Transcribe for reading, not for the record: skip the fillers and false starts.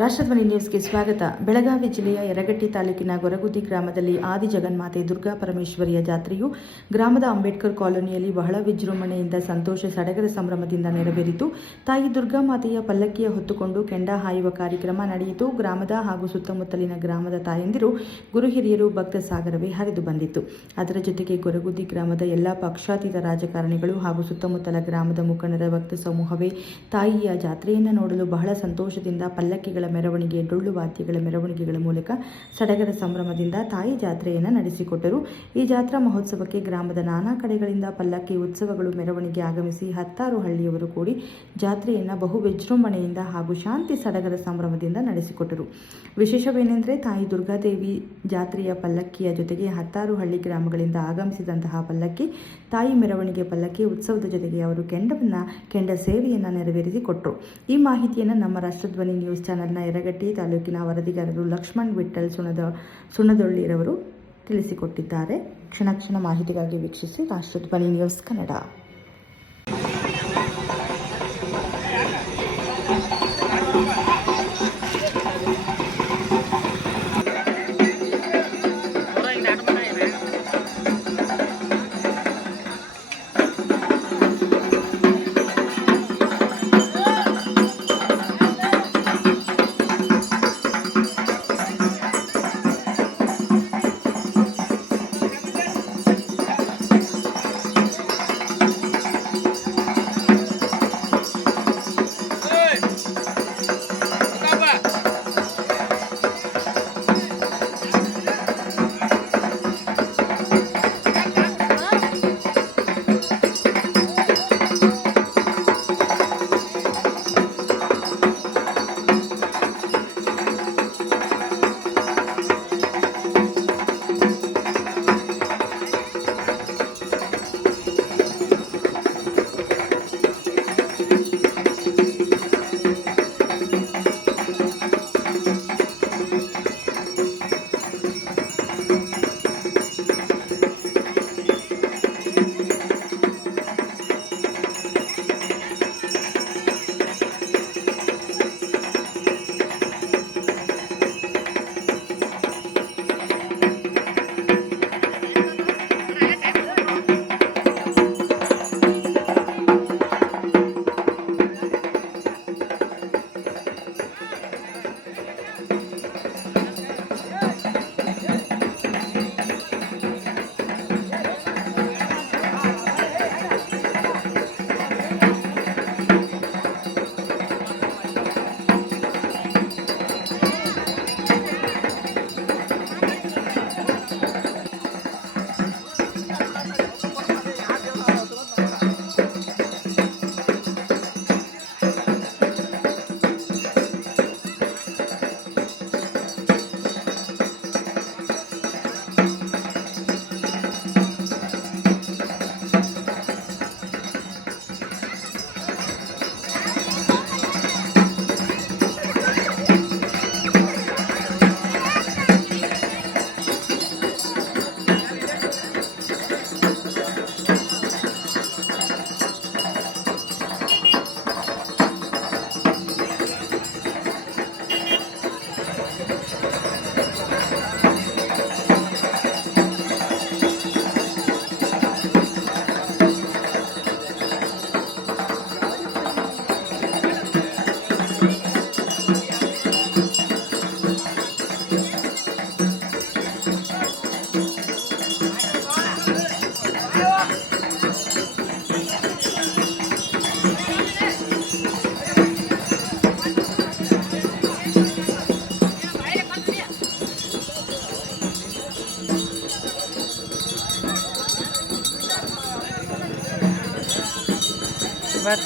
ರಾಷ್ಟ್ರಧ್ವನಿ ನ್ಯೂಸ್ಗೆ ಸ್ವಾಗತ. ಬೆಳಗಾವಿ ಜಿಲ್ಲೆಯ ಯರಗಟ್ಟಿ ತಾಲೂಕಿನ ಗೊರಗುದ್ದಿ ಗ್ರಾಮದಲ್ಲಿ ಆದಿ ಜಗನ್ಮಾತೆ ದುರ್ಗಾ ಪರಮೇಶ್ವರಿಯ ಜಾತ್ರೆಯು ಗ್ರಾಮದ ಅಂಬೇಡ್ಕರ್ ಕಾಲೋನಿಯಲ್ಲಿ ಬಹಳ ವಿಜೃಂಭಣೆಯಿಂದ ಸಂತೋಷ ಸಡಗರ ಸಂಭ್ರಮದಿಂದ ನೆರವೇರಿತು. ತಾಯಿ ದುರ್ಗಾ ಮಾತೆಯ ಪಲ್ಲಕ್ಕಿಯ ಹೊತ್ತುಕೊಂಡು ಕೆಂಡ ಹಾಯುವ ಕಾರ್ಯಕ್ರಮ ನಡೆಯಿತು. ಗ್ರಾಮದ ಹಾಗೂ ಸುತ್ತಮುತ್ತಲಿನ ಗ್ರಾಮದ ತಾಯಂದಿರು, ಗುರು ಹಿರಿಯರು, ಭಕ್ತ ಸಾಗರವೇ ಹರಿದು ಬಂದಿತ್ತು. ಅದರ ಜೊತೆಗೆ ಗೊರಗುದ್ದಿ ಗ್ರಾಮದ ಎಲ್ಲ ಪಕ್ಷಾತೀತ ರಾಜಕಾರಣಿಗಳು ಹಾಗೂ ಸುತ್ತಮುತ್ತಲ ಗ್ರಾಮದ ಮುಖಂಡರ ಭಕ್ತ ಸಮೂಹವೇ ತಾಯಿಯ ಜಾತ್ರೆಯನ್ನು ನೋಡಲು ಬಹಳ ಸಂತೋಷದಿಂದ ಪಲ್ಲಕ್ಕಿಗಳ ಮೆರವಣಿಗೆ, ಡೊಳ್ಳು ವಾದ್ಯಗಳ ಮೆರವಣಿಗೆಗಳ ಮೂಲಕ ಸಡಗರ ಸಂಭ್ರಮದಿಂದ ತಾಯಿ ಜಾತ್ರೆಯನ್ನು ನಡೆಸಿಕೊಟ್ಟರು. ಈ ಜಾತ್ರಾ ಮಹೋತ್ಸವಕ್ಕೆ ಗ್ರಾಮದ ನಾನಾ ಕಡೆಗಳಿಂದ ಪಲ್ಲಕ್ಕಿ ಉತ್ಸವಗಳು ಮೆರವಣಿಗೆ ಆಗಮಿಸಿ 10 ಹಳ್ಳಿಯವರು ಕೂಡಿ ಜಾತ್ರೆಯನ್ನು ಬಹು ವಿಜೃಂಭಣೆಯಿಂದ ಹಾಗೂ ಶಾಂತಿ ಸಡಗರ ಸಂಭ್ರಮದಿಂದ ನಡೆಸಿಕೊಟ್ಟರು. ವಿಶೇಷವೇನೆಂದರೆ ತಾಯಿ ದುರ್ಗಾದೇವಿ ಜಾತ್ರೆಯ ಪಲ್ಲಕ್ಕಿಯ ಜೊತೆಗೆ 10 ಹಳ್ಳಿ ಗ್ರಾಮಗಳಿಂದ ಆಗಮಿಸಿದಂತಹ ಪಲ್ಲಕ್ಕಿ ತಾಯಿ ಮೆರವಣಿಗೆ ಪಲ್ಲಕ್ಕಿ ಉತ್ಸವದ ಜೊತೆಗೆ ಅವರು ಕೆಂಡ ಸೇವೆಯನ್ನು ನೆರವೇರಿಸಿಕೊಟ್ಟರು. ಈ ಮಾಹಿತಿಯನ್ನು ನಮ್ಮ ರಾಷ್ಟ್ರಧ್ವನಿ ನ್ಯೂಸ್ ಚಾನೆಲ್ನ ಯರಗಟ್ಟಿ ತಾಲೂಕಿನ ವರದಿಗಾರರು ಲಕ್ಷ್ಮಣ್ ವಿಠ್ಠಲ್ ಸುಣದೊಳ್ಳಿರವರು ತಿಳಿಸಿಕೊಟ್ಟಿದ್ದಾರೆ. ಕ್ಷಣ ಕ್ಷಣ ಮಾಹಿತಿಗಾಗಿ ವೀಕ್ಷಿಸಿ ರಾಷ್ಟ್ರಧ್ವನಿ ನ್ಯೂಸ್ ಕನ್ನಡ. Bye.